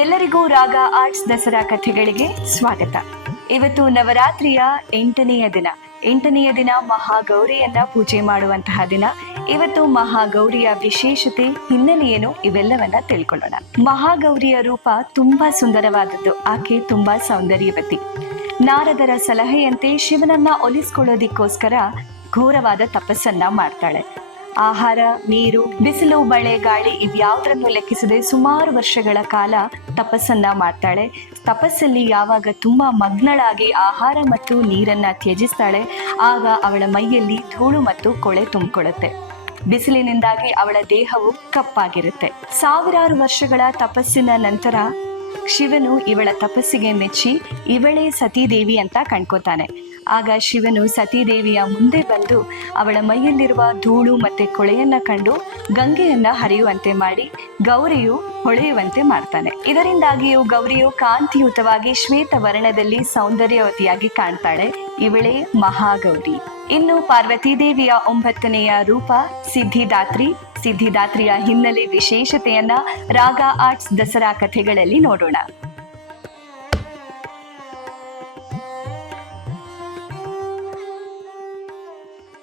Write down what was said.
ಎಲ್ಲರಿಗೂ ರಾಗ ಆರ್ಟ್ಸ್ ದಸರಾ ಕಥೆಗಳಿಗೆ ಸ್ವಾಗತ. ಇವತ್ತು ನವರಾತ್ರಿಯ 8ನೆಯ ದಿನ. 8ನೆಯ ದಿನ ಮಹಾಗೌರಿಯನ್ನ ಪೂಜೆ ಮಾಡುವಂತಹ ದಿನ. ಇವತ್ತು ಮಹಾಗೌರಿಯ ವಿಶೇಷತೆ, ಹಿನ್ನೆಲೆಯೇನು, ಇವೆಲ್ಲವನ್ನ ತಿಳ್ಕೊಳ್ಳೋಣ. ಮಹಾಗೌರಿಯ ರೂಪ ತುಂಬಾ ಸುಂದರವಾದದ್ದು. ಆಕೆ ತುಂಬಾ ಸೌಂದರ್ಯವತಿ. ನಾರದರ ಸಲಹೆಯಂತೆ ಶಿವನನ್ನ ಒಲಿಸ್ಕೊಳ್ಳೋದಿಕ್ಕೋಸ್ಕರ ಘೋರವಾದ ತಪಸ್ಸನ್ನ ಮಾಡ್ತಾಳೆ. ಆಹಾರ, ನೀರು, ಬಿಸಿಲು, ಮಳೆ, ಗಾಳಿ ಇವ್ಯಾವುದನ್ನು ಲೆಕ್ಕಿಸದೆ ಸುಮಾರು ವರ್ಷಗಳ ಕಾಲ ತಪಸ್ಸನ್ನ ಮಾಡ್ತಾಳೆ. ತಪಸ್ಸಲ್ಲಿ ಯಾವಾಗ ತುಂಬಾ ಮಗ್ನಳಾಗಿ ಆಹಾರ ಮತ್ತು ನೀರನ್ನ ತ್ಯಜಿಸ್ತಾಳೆ, ಆಗ ಅವಳ ಮೈಯಲ್ಲಿ ಧೂಳು ಮತ್ತು ಕೊಳೆ ತುಂಬಿಕೊಳ್ಳುತ್ತೆ. ಬಿಸಿಲಿನಿಂದಾಗಿ ಅವಳ ದೇಹವು ಕಪ್ಪಾಗಿರುತ್ತೆ. ಸಾವಿರಾರು ವರ್ಷಗಳ ತಪಸ್ಸಿನ ನಂತರ ಶಿವನು ಇವಳ ತಪಸ್ಸಿಗೆ ಮೆಚ್ಚಿ ಇವಳೇ ಸತೀದೇವಿ ಅಂತ ಕಣ್ಕೋತಾನೆ. ಆಗ ಶಿವನು ಸತೀದೇವಿಯ ಮುಂದೆ ಬಂದು ಅವಳ ಮೈಯಲ್ಲಿರುವ ಧೂಳು ಮತ್ತೆ ಕೊಳೆಯನ್ನ ಕಂಡು ಗಂಗೆಯನ್ನ ಹರಿಯುವಂತೆ ಮಾಡಿ ಗೌರಿಯು ಹೊಳೆಯುವಂತೆ ಮಾಡ್ತಾನೆ. ಇದರಿಂದಾಗಿಯೂ ಗೌರಿಯು ಕಾಂತಿಯುತವಾಗಿ ಶ್ವೇತ ವರ್ಣದಲ್ಲಿ ಸೌಂದರ್ಯವತಿಯಾಗಿ ಕಾಣ್ತಾಳೆ. ಇವಳೇ ಮಹಾಗೌರಿ. ಇನ್ನು ಪಾರ್ವತೀದೇವಿಯ 9ನೆಯ ರೂಪ ಸಿದ್ಧಿದಾತ್ರಿ. ಸಿದ್ಧಿದಾತ್ರಿಯ ಹಿನ್ನೆಲೆ, ವಿಶೇಷತೆಯನ್ನ ರಾಗ ಆರ್ಟ್ಸ್ ದಸರಾ ಕಥೆಗಳಲ್ಲಿ ನೋಡೋಣ.